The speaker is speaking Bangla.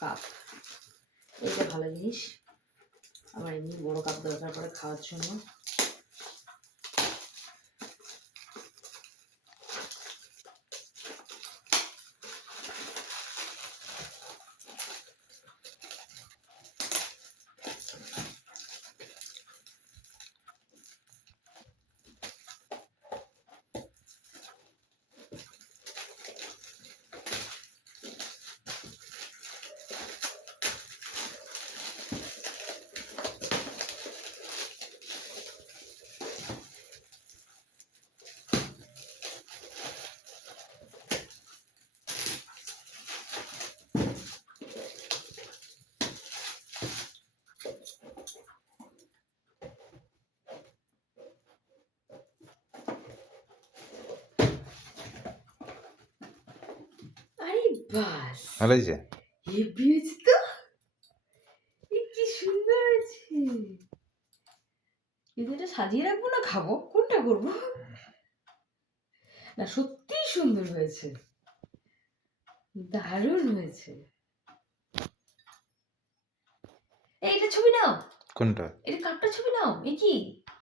কাপ, এটা ভালো জিনিস। আমার এমনি বড় কাপ দরকার পড়ে খাওয়ার জন্য। আরে বাস, ভালো হয়েছে? হেভি হয়েছে তো, কি সুন্দর হয়েছে। কিন্তু এটা সাজিয়ে রাখবো না খাবো, কোনটা করবো? না সত্যিই সুন্দর হয়েছে, দারুণ হয়েছে। এইটা ছবি নাও। কোনটা? এটা কাপটা ছবি নাও। এ কি?